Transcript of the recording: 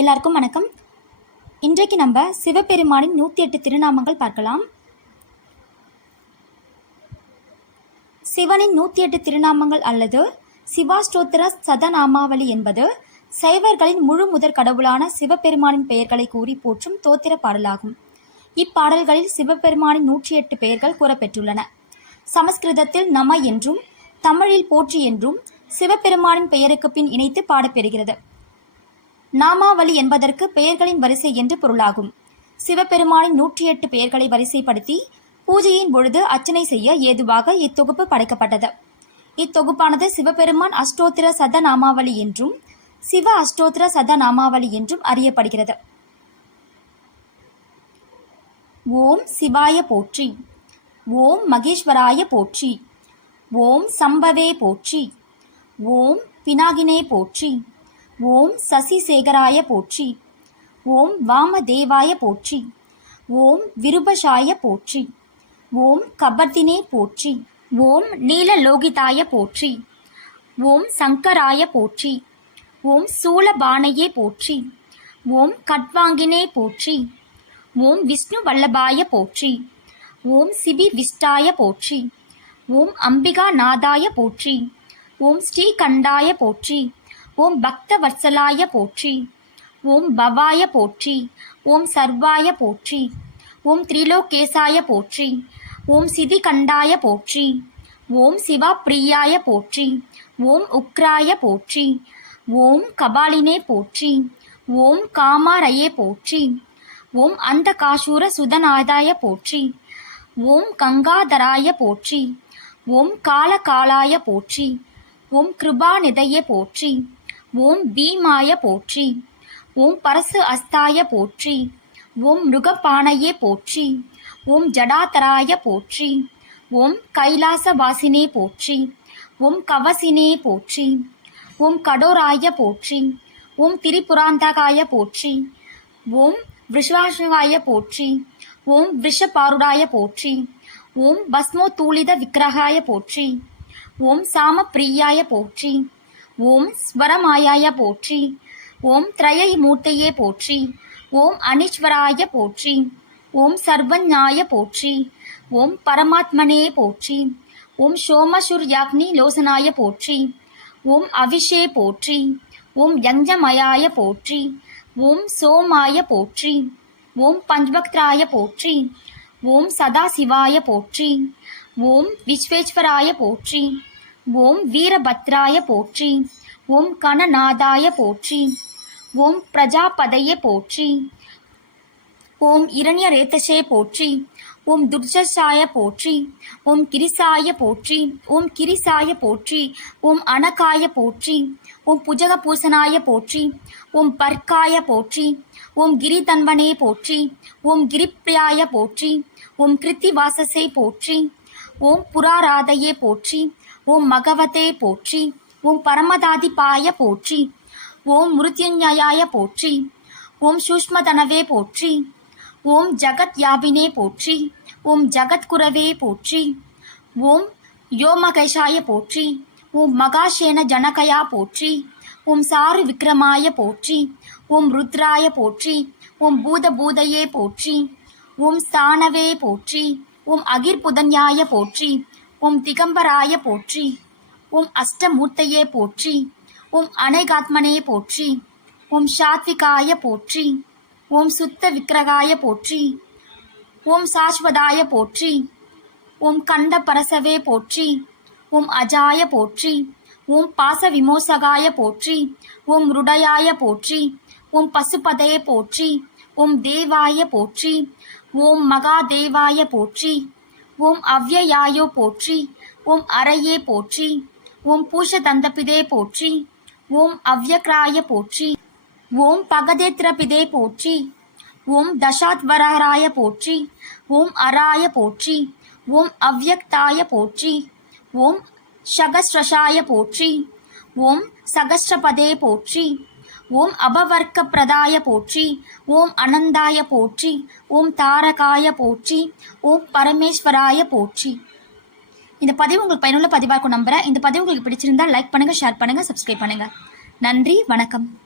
எல்லாருக்கும் வணக்கம். இன்றைக்கு நம்ம சிவபெருமானின் நூற்றி எட்டு திருநாமங்கள் பார்க்கலாம். சிவனின் நூற்றி எட்டு திருநாமங்கள் அல்லது சிவாஷ்டோத்திர சதநாமாவளி என்பது சைவர்களின் முழு முதற் கடவுளான சிவபெருமானின் பெயர்களை கூறி போற்றும் தோத்திர பாடலாகும். இப்பாடல்களில் சிவபெருமானின் நூற்றி எட்டு பெயர்கள் கூறப்பெற்றுள்ளன. சமஸ்கிருதத்தில் நம என்றும் தமிழில் போற்றி என்றும் சிவபெருமானின் பெயருக்கு பின் இணைத்து பாடப்பெறுகிறது. நாமாவளி என்பதற்கு பெயர்களின் வரிசை என்று பொருளாகும். சிவபெருமானின் நூற்றி எட்டு பெயர்களை வரிசைப்படுத்தி பூஜையின் பொழுது அர்ச்சனை செய்ய ஏதுவாக இத்தொகுப்பு படைக்கப்பட்டது. இத்தொகுப்பானது சிவபெருமான் அஷ்டோத்திர சதநாமாவளி என்றும் சிவ அஷ்டோத்திர சதநாமாவளி என்றும் அறியப்படுகிறது. ஓம் சிவாய போற்றி. ஓம் மகேஸ்வராய போற்றி. ஓம் சம்பவே போற்றி. ஓம் பினாகினே போற்றி. ஓம் சசிசேகராய போற்றி ஓம் வாமதேவாய போற்றி ஓம் விருபஷாய போற்றி ஓம் கபர்தினே போற்றி ஓம் நீலலோகிதாய போற்றி ஓம் சங்கராய போற்றி ஓம் சூலபானையே போற்றி ஓம் கட்வாங்கினே போற்றி ஓம் விஷ்ணு வல்லபாய போற்றி ஓம் சிபி விஷ்டாய போற்றி ஓம் அம்பிகா நாதாய போற்றி ஓம் ஸ்ரீகண்டாய போற்றி ஓம் பக்த வத்சலாய போற்றி ஓம் பவாய போற்றி ஓம் சர்வாய போற்றி ஓம் திரிலோகேசாய போற்றி ஓம் சிதிகண்டாய போற்றி ஓம் சிவா பிரியாய போற்றி ஓம் உக்ராய போற்றி ஓம் கபாலினே போற்றி ஓம் காமாரையே போற்றி ஓம் அந்த காசூர சுதநாதாய போற்றி ஓம் கங்காதராய போற்றி ஓம் காலகாலாய போற்றி ஓம் கிருபாநிதையே போற்றி ஓம் பீமாய போற்றி ஓம் பரசு அஸ்தாய போற்றி ஓம் மிருகபானையே போற்றி ஓம் ஜடாதராய போற்றி ஓம் கைலாச வாசினே போற்றி ஓம் கவசினே போற்றி ஓம் கடோராய போற்றி ஓம் திரிபுராந்தகாய போற்றி ஓம் விஸ்வாசகாய போற்றி ஓம் விஷபாருடாய போற்றி ஓம் பஸ்மோ தூளித விக்கிரகாய போற்றி ஓம் சாம பிரியாய போற்றி ஓம் ஸ்வரமாயாய போற்றி ஓம் திரையை மூர்த்தையே போற்றி ஓம் அனீஸ்வராய போற்றி ஓம் சர்வஞாய போற்றி ஓம் பரமாத்மனே போற்றி ஓம் சோமசுர் யாக்னி லோசனாய போற்றி ஓம் அவிஷே போற்றி ஓம் யஞ்சமயாய போற்றி ஓம் சோமாய போற்றி ஓம் பஞ்சபக்தராய போற்றி ஓம் சதாசிவாய போற்றி ஓம் விஸ்வேஸ்வராய போற்றி ஓம் வீரபத்ராய போற்றி ஓம் கணநாதாய போற்றி ஓம் பிரஜாபதையே போற்றி ஓம் இரண்யரேத்தசே போற்றி ஓம் துர்ஜசாய போற்றி ஓம் கிரிசாய போற்றி ஓம் கிரிசாய போற்றி ஓம் அனகாய போற்றி ஓம் புஜக பூசனாய போற்றி ஓம் பர்க்காய போற்றி ஓம் கிரிதன்வனே போற்றி ஓம் கிரிப்பிரியாய போற்றி ஓம் கிருத்திவாசசே போற்றி ஓம் புராராதையே போற்றி ஓம் மகவதே போற்றி ஓம் பரமதாதிபாய போற்றி ஓம் மிருத்யுஞ்ஞாய போற்றி ஓம் சூஷ்மதனவே போற்றி ஓம் ஜகத் யாபினே போற்றி ஓம் ஜகத்குரவே போற்றி ஓம் யோமகேஷாய போற்றி ஓம் மகாசேன ஜனகயா போற்றி ஓம் சாரு விக்ரமாய போற்றி ஓம் ருத்ராய போற்றி ஓம் பூத பூதையே போற்றி ஓம் ஸ்தானவே போற்றி ஓம் அகிர்புதன்யாய போற்றி உம் திகம்பராய போற்றி உம் அஷ்டமூர்த்தையே போற்றி உம் அனைகாத்மனே போற்றி உம் சாத்விகாய போற்றி ஓம் சுத்த விக்கிரகாய போற்றி ஓம் சாஸ்வதாய போற்றி ஓம் கண்ட பரசவே போற்றி ஓம் அஜாய போற்றி ஓம் பாச விமோசகாய போற்றி ஓம் ருடயாய போற்றி ஓம் பசுபதையை போற்றி ஓம் தேவாய போற்றி ஓம் மகாதேவாய போற்றி ஓம் அவ்யயாயோ போற்றி ஓம் அறையே போற்றி ஓம் பூஷ தந்தபிதே போற்றி ஓம் அவ்யக்ராய போற்றி ஓம் பகதேத்ரபிதே போற்றி ஓம் தசாத்வராய போற்றி ஓம் அராய போற்றி ஓம் அவ்யக்தாய போற்றி ஓம் சகஸ்ரஷாய போற்றி ஓம் சகஸ்ரபதே போற்றி ஓம் அபவர்க்க பிரதாய போற்றி ஓம் அனந்தாய போற்றி ஓம் தாரகாய போற்றி ஓம் பரமேஸ்வராய போற்றி. இந்த பதிவு உங்களுக்கு பயனுள்ள பதிவாக இருக்கும் நம்புறேன். இந்த பதிவு உங்களுக்கு பிடிச்சிருந்தா லைக் பண்ணுங்க ஷேர் பண்ணுங்க சப்ஸ்கிரைப் பண்ணுங்க. நன்றி வணக்கம்.